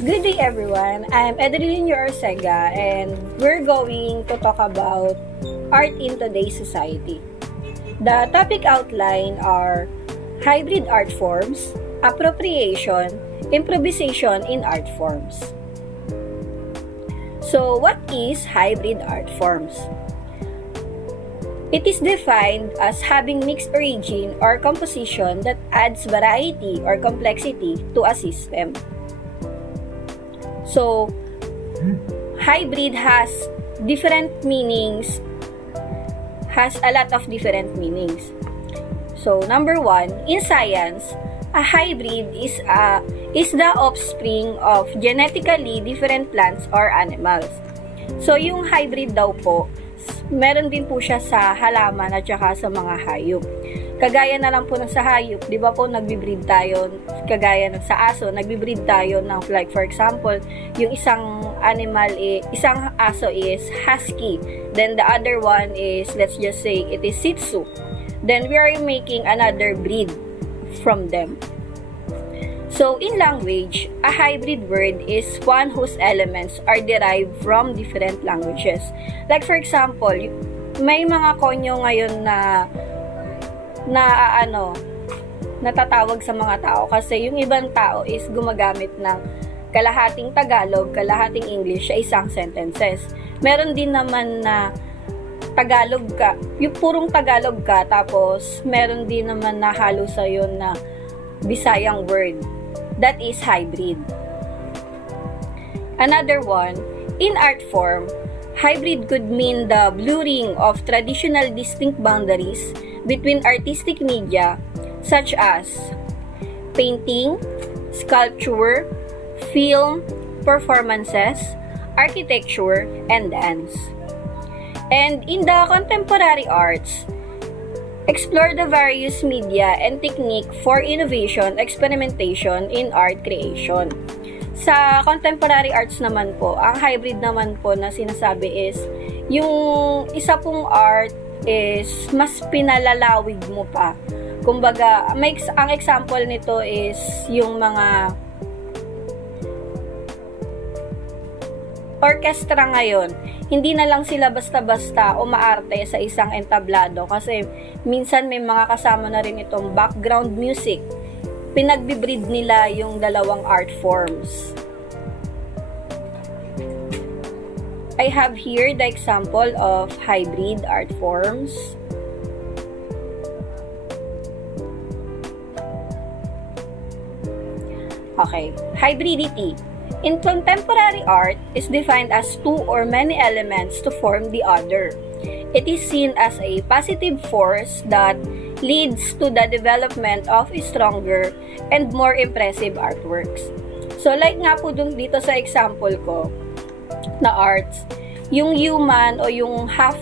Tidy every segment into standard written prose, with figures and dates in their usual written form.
Good day everyone, I'm Edeline Yorsega and we're going to talk about art in today's society. The topic outline are hybrid art forms, appropriation, improvisation in art forms. So what is hybrid art forms? It is defined as having mixed origin or composition that adds variety or complexity to a system. So, hybrid has different meanings, has a lot of different meanings. So, number one, in science, a hybrid is the offspring of genetically different plants or animals. So, yung hybrid daw po, meron din po siya sa halaman at saka sa mga hayop. Kagaya na lang po ng sa hayop, di ba po nagbibreed tayo, kagaya ng sa aso, nagbibreed tayo ng, like for example, yung isang animal, isang aso is husky, then the other one is, let's just say, it is shih tzu. Then we are making another breed from them. So, in language, a hybrid word is one whose elements are derived from different languages. Like for example, may mga konyo ngayon na natatawag sa mga tao kasi yung ibang tao is gumagamit ng kalahating Tagalog, kalahating English sa isang sentences. Meron din naman na Tagalog ka, yung purong Tagalog ka, tapos meron din naman na halo sa yun na Bisayang word. That is hybrid. Another one, in art form, hybrid could mean the blurring of traditional distinct boundaries between artistic media such as painting, sculpture, film, performances, architecture, and dance. And in the contemporary arts, explore the various media and technique for innovation, experimentation in art creation. Sa contemporary arts naman po, ang hybrid naman po na sinasabi is, yung isa pong art is mas pinalalawig mo pa. Kumbaga, ang example nito is yung mga orkestra ngayon. Hindi na lang sila basta-basta umaarte sa isang entablado kasi minsan may mga kasama na rin itong background music. Pinagbibreed nila yung dalawang art forms. I have here the example of hybrid art forms. Okay, hybridity. In contemporary art is defined as two or many elements to form the other. It is seen as a positive force that leads to the development of stronger and more impressive artworks. So like nga po dito sa example ko na arts, yung human o yung half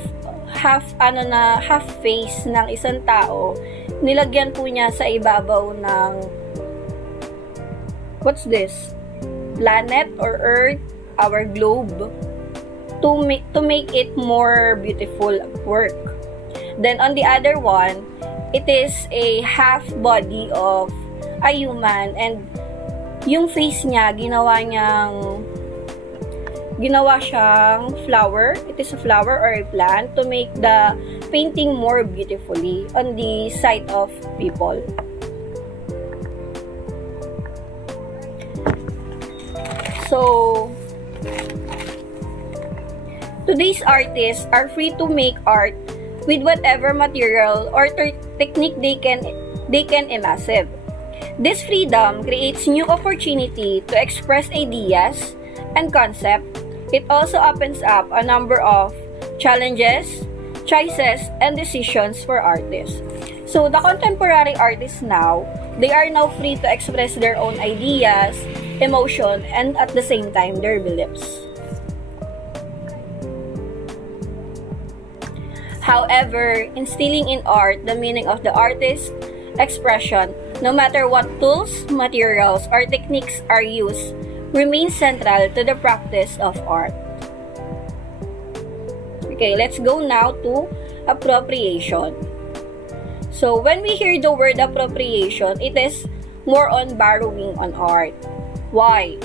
face ng isang tao, nilagyan po niya sa ibabaw ng what's this? Planet or Earth, our globe, to make it more beautiful work. Then on the other one, it is a half body of a human and yung face niya ginawa siyang flower. It is a flower or a plant to make the painting more beautifully on the sight of people. So, today's artists are free to make art with whatever material or technique they can imagine. This freedom creates new opportunity to express ideas and concepts. It also opens up a number of challenges, choices, and decisions for artists. So, the contemporary artists now, they are now free to express their own ideas, emotion, and at the same time, their beliefs. However, instilling in art the meaning of the artist's expression, no matter what tools, materials, or techniques are used, remains central to the practice of art. Okay, let's go now to appropriation. So, when we hear the word appropriation, it is more on borrowing on art. Why?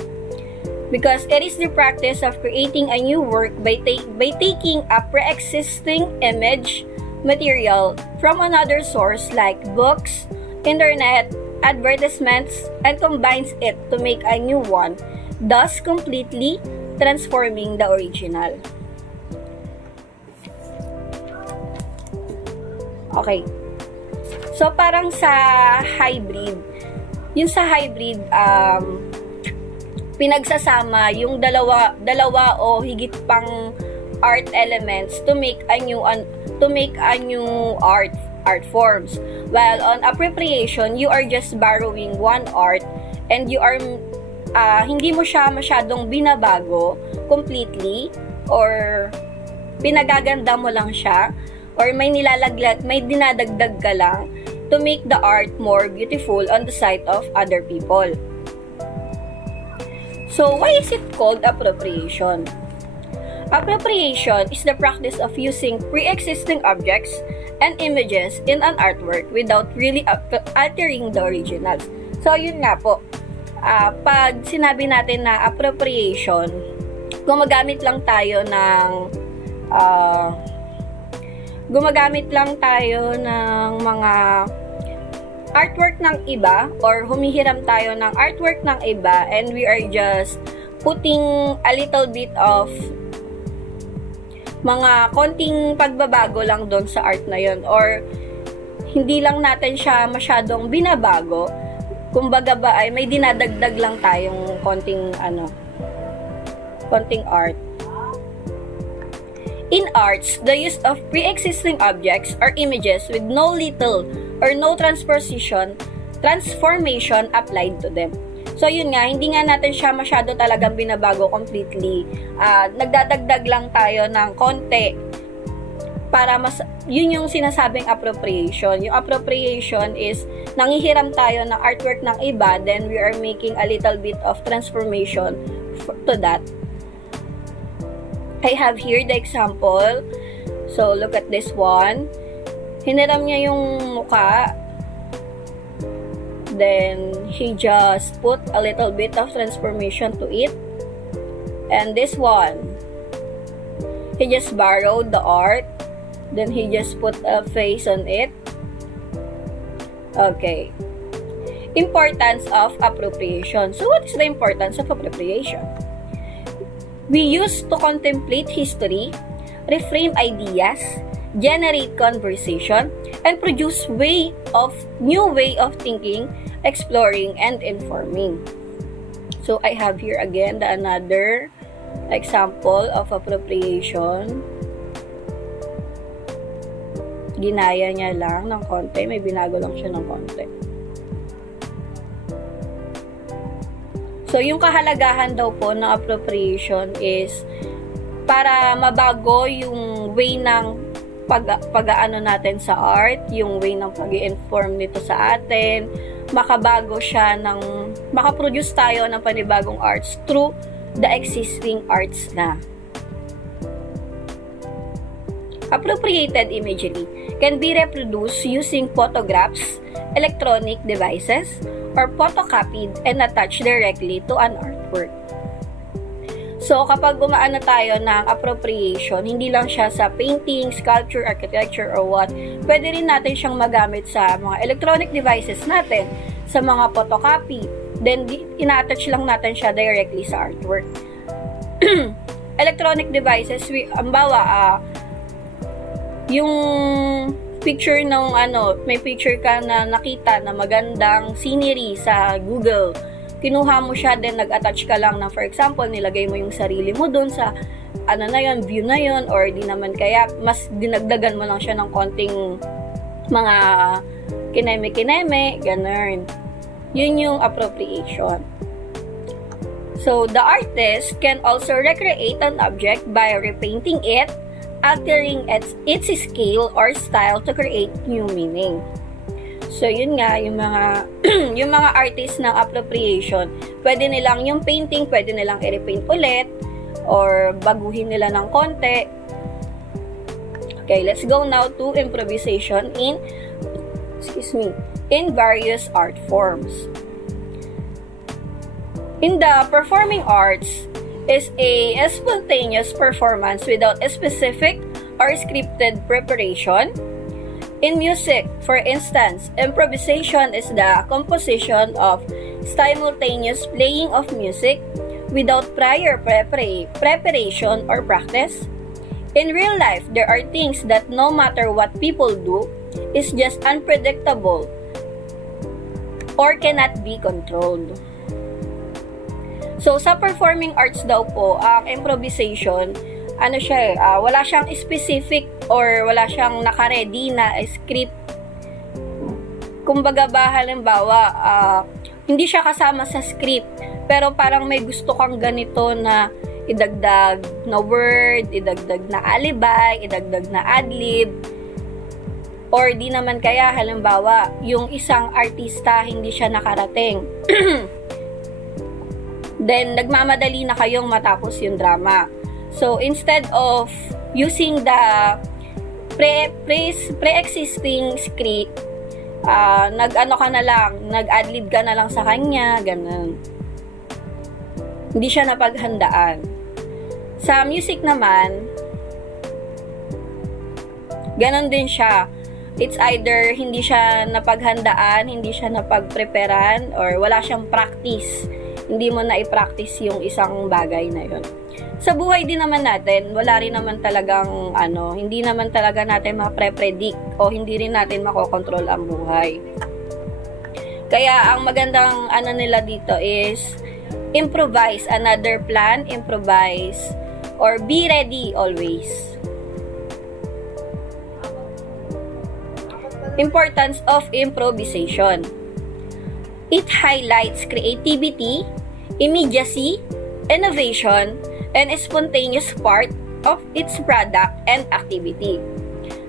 because it is the practice of creating a new work by taking a pre-existing image material from another source like books, internet, advertisements, and combines it to make a new one, thus completely transforming the original. Okay. So, parang sa hybrid, pinagsasama yung dalawa o higit pang art elements to make a new art forms. While on appropriation, you are just borrowing one art and you are hindi mo siya masyadong binabago completely, or pinagaganda mo lang siya, or may dinadagdag ka lang to make the art more beautiful on the sight of other people. So, why is it called appropriation? Appropriation is the practice of using pre-existing objects and images in an artwork without really altering the originals. So, yun nga po. Pag sinabi natin na appropriation, gumagamit lang tayo ng mga artwork ng iba, or humihiram tayo ng artwork ng iba, and we are just putting a little bit of mga konting pagbabago lang doon sa art na yun, or hindi lang natin siya masyadong binabago. Kumbaga ba ay may dinadagdag lang tayong konting art. In arts, the use of pre-existing objects or images with no little or no transformation applied to them. So, yun nga, hindi nga natin siya masyado talagang binabago completely. Nagdadagdag lang tayo ng konti para yun yung sinasabing appropriation. Yung appropriation is, nanghihiram tayo ng artwork ng iba, then we are making a little bit of transformation to that. I have here the example. So, look at this one. Hiniram niya yung mukha. Then, he just put a little bit of transformation to it. And this one, he just borrowed the art. Then, he just put a face on it. Okay. Importance of appropriation. So, what is the importance of appropriation? We use to contemplate history, reframe ideas, generate conversation, and produce new way of thinking, exploring, and informing. So, I have here again another example of appropriation. Ginaya niya lang ng konti. May binago lang siya ng konti. So, yung kahalagahan daw po ng appropriation is para mabago yung way ng pag-aano natin sa art, yung way ng pag-i-inform nito sa atin, makaproduce tayo ng panibagong arts through the existing arts na. Appropriated imagery can be reproduced using photographs, electronic devices, or photocopied and attached directly to an artwork. So, kapag gumaano tayo ng appropriation, hindi lang siya sa painting, sculpture, architecture, or what, pwede rin natin siyang magamit sa mga electronic devices natin, sa mga photocopy, then ina-attach lang natin siya directly sa artwork. Electronic devices, yung picture ng may picture ka na nakita na magandang scenery sa Google. Kinuha mo siya, then nag-attach ka lang ng, for example, nilagay mo yung sarili mo dun sa view na yun, or di naman kaya, mas dinagdagan mo lang siya ng konting mga kineme-kineme, ganun. Yun yung appropriation. So, the artist can also recreate an object by repainting it, altering its scale or style to create new meaning. So, yun nga, yung mga artists ng appropriation, pwede nilang yung painting, pwede nilang i-repaint ulit, or baguhin nila ng konti. Okay, let's go now to improvisation in various art forms. In the performing arts is a spontaneous performance without a specific or scripted preparation. In music, for instance, improvisation is the composition of simultaneous playing of music without prior preparation or practice. In real life, there are things that no matter what people do, is just unpredictable or cannot be controlled. So, sa performing arts daw po, ang improvisation, wala siyang specific or wala siyang naka-ready na script. Kumbaga ba, halimbawa, hindi siya kasama sa script, pero parang may gusto kang ganito na idagdag na word, idagdag na alibay, idagdag na adlib, or di naman kaya, halimbawa, yung isang artista hindi siya nakarating. Then, nagmamadali na kayong matapos yung drama. So, instead of using the pre-existing script, nag-adlib ka na lang sa kanya, ganun. Hindi siya napaghandaan. Sa music naman, ganun din siya. It's either hindi siya napaghandaan, hindi siya napagpreparan, or wala siyang practice. Hindi mo na i-practice yung isang bagay na yun. Sa buhay din naman natin, wala rin naman talagang, hindi naman talaga natin mapre-predict o hindi rin natin makokontrol ang buhay. Kaya, ang magandang nila dito is, improvise another plan, improvise, or be ready always. Importance of improvisation. It highlights creativity, immediacy, innovation, and a spontaneous part of its product and activity.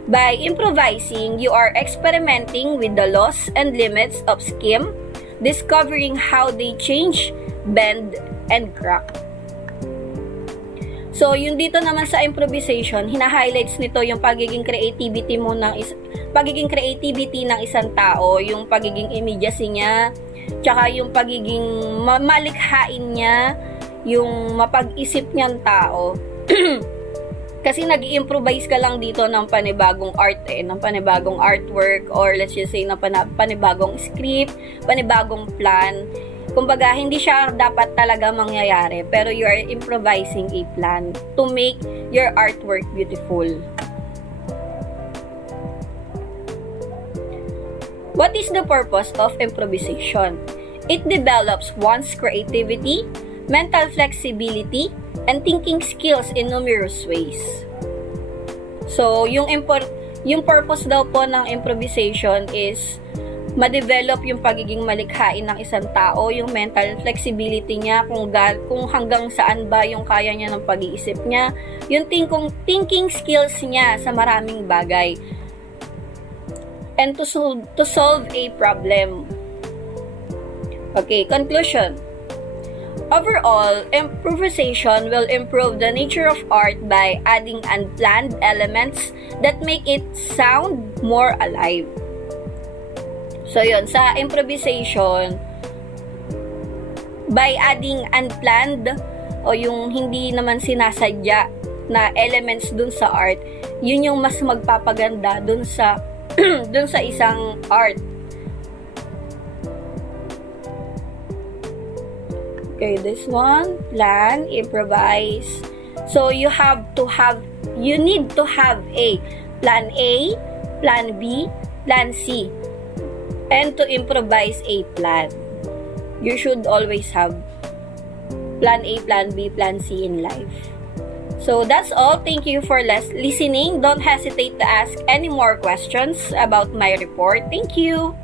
By improvising, you are experimenting with the laws and limits of scheme, discovering how they change, bend, and crack. So, yung dito naman sa improvisation, hina-highlights nito yung pagiging creativity ng isang tao, yung pagiging immediacy niya, tsaka yung pagiging malikhain niya, yung mapag-isip niyang tao. Kasi nag-i-improvise ka lang dito ng panibagong art ng panibagong artwork, or let's just say na panibagong script, panibagong plan. Kumbaga, hindi siya dapat talaga mangyayari, pero you are improvising a plan to make your artwork beautiful. What is the purpose of improvisation? It develops one's creativity, mental flexibility, and thinking skills in numerous ways. So, yung purpose daw po ng improvisation is ma-develop yung pagiging malikhain ng isang tao, yung mental flexibility niya, kung hanggang saan ba yung kaya niya ng pag-iisip niya, yung thinking skills niya sa maraming bagay, and to solve a problem. Okay, conclusion. Overall, improvisation will improve the nature of art by adding unplanned elements that make it sound more alive. So, yun, sa improvisation, by adding unplanned o yung hindi naman sinasadya na elements dun sa art, yun yung mas magpapaganda dun sa dun sa isang art. Okay, this one, plan, improvise. So, you need to have a plan A, plan B, plan C. And to improvise a plan. You should always have plan A, plan B, plan C in life. So that's all. Thank you for listening. Don't hesitate to ask any more questions about my report. Thank you.